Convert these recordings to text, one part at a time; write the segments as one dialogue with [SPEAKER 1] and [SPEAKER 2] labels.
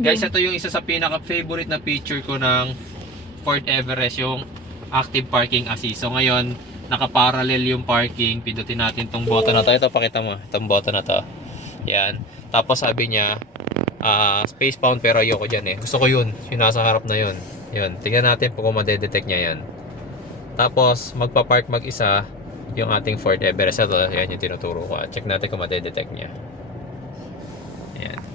[SPEAKER 1] Guys, ito yung isa sa pinaka-favorite na feature ko ng Ford Everest, yung active parking assist. So ngayon, nakaparallel yung parking. Pindutin natin tong button na to. Ito, pakita mo. Itong button na to. Yan. Tapos sabi niya, ah, space bound pero ayoko dyan eh. Gusto ko yun. Yung nasa harap na yun. Yun. Tingnan natin kung madedetect niya yan. Tapos, magpa-park mag-isa yung ating Ford Everest. Ito, yan yung tinuturo ko. Check natin kung madedetect niya. Yan.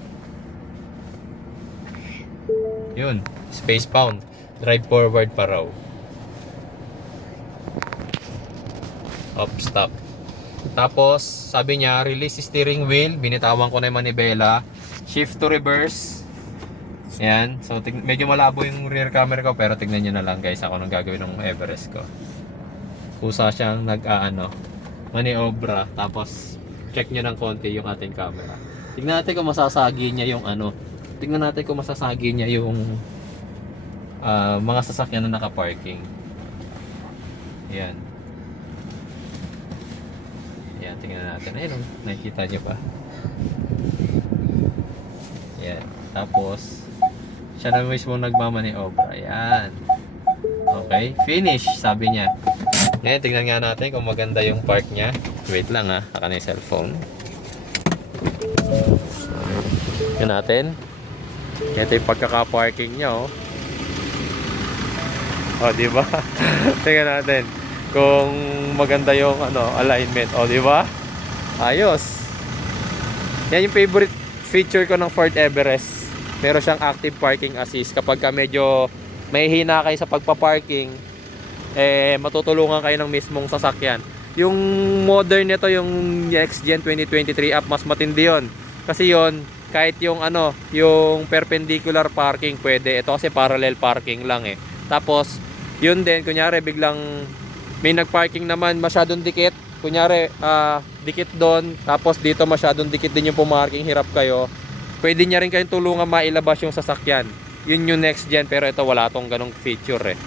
[SPEAKER 1] Yun. Space bound. Drive forward pa raw. Up, stop. Tapos, sabi niya, release steering wheel. Binitawan ko na yung manibela. Shift to reverse. Yan. So, medyo malabo yung rear camera ko. Pero tignan nyo na lang guys ako nang gagawin ng Everest ko. Kusa siyang nag-aano. maniobra. Tapos, check nyo ng konti yung ating camera. Tignan natin kung masasagi niya yung ano. Tignan natin kung masasagi niya yung ah, mga sasakyan na naka-parking. Yan. Yan, tingnan natin. Ayun, oh, nakikita niyo ba? Yan. Tapos, siya na mismo nagmamaniobra. Yan. Okay, finish, sabi niya. Ngayon, tingnan nga natin kung maganda yung park niya. Wait lang ha, naka na yung cellphone. Tingnan natin. Ito yung pagkaka-parking niya oh. Oh, di ba? Tingnan natin kung maganda yung ano, alignment. Oh, di ba? Ayos. Yan yung favorite feature ko ng Ford Everest. Meron siyang active parking assist kapag ka medyo may hina kayo sa pagpa-parking eh matutulungan kayo ng mismong sasakyan. Yung modern nito yung Next Gen 2023 up mas matindi yon. Kasi yon kahit yung ano, yung perpendicular parking pwede. Ito kasi parallel parking lang eh. Tapos yun din kunyari biglang may nagparking naman masyadong dikit. Kunyari ah, dikit doon tapos dito masyadong dikit din yung pumarking hirap kayo. Pwede niya rin kayong tulungan mailabas yung sasakyan. Yun yung next gen pero ito wala tong ganong feature eh.